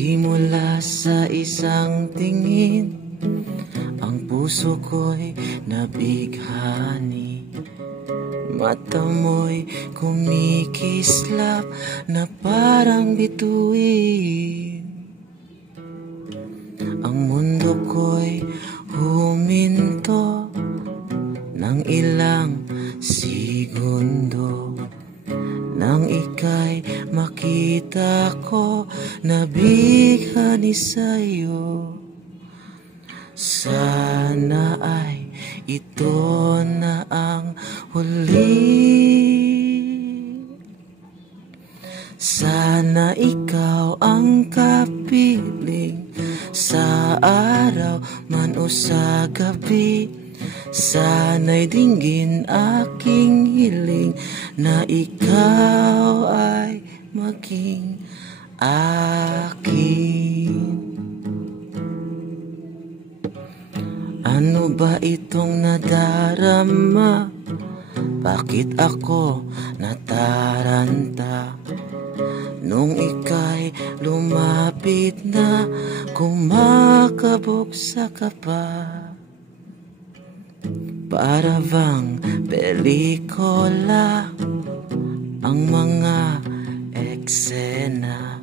Simula sa isang tingin, ang puso ko'y nabighani. Mata mo'y kumikislap na parang bituin. Ang mundo ko'y huminto ng ilang segundo. Nang ika'y makita ko, nabighani sa'yo. Sana ay ito na ang huli. Sana ikaw ang kapiling sa araw man o sa gabi. Sana'y dinggin aking hiling na ikaw ay maging akin. Ano ba itong nadarama? Bakit ako nataranta? Nung ika'y lumapit na, kumakabuksa ka pa. Para bang pelikula ang mga eksena.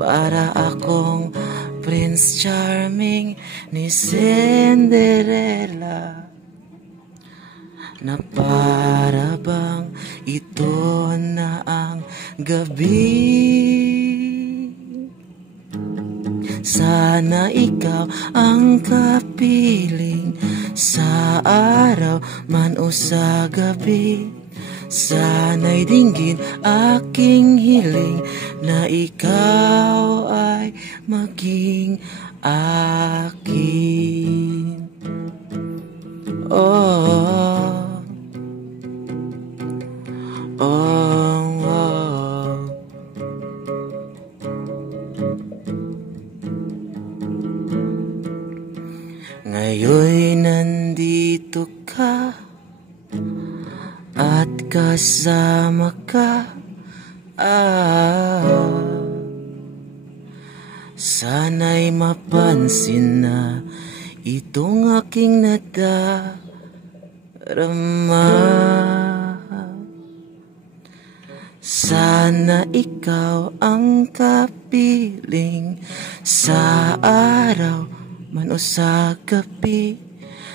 Para akong Prince Charming ni Cinderella. Na para bang ito na ang gabi. Sana ikaw ang kapiling sa araw man o sa gabi. Sana'y dinggin aking hiling na ikaw ay maging akin. Oh, oh, oh. Ngayon'y nandito ka at kasama ka. Sana'y mapansin na itong aking nadarama. Sana ikaw ang kapiling sa araw man o sa gabi.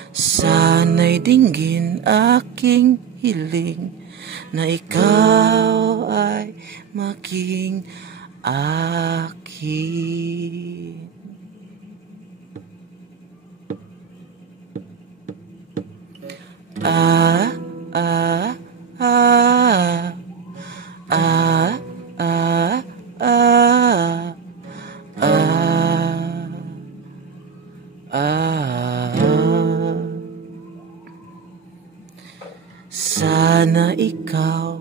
Sana'y dinggin aking hiling na ikaw ay maging akin. Ah, ah, ah, ah, ah, ah, ah. Sana ikaw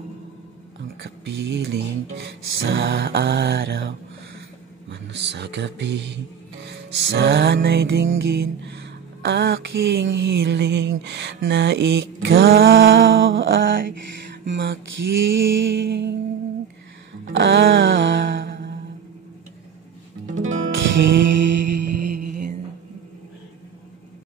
ang kapiling sa araw man sa gabi. Sana'y dinggin aking hiling na ikaw ay maging akin.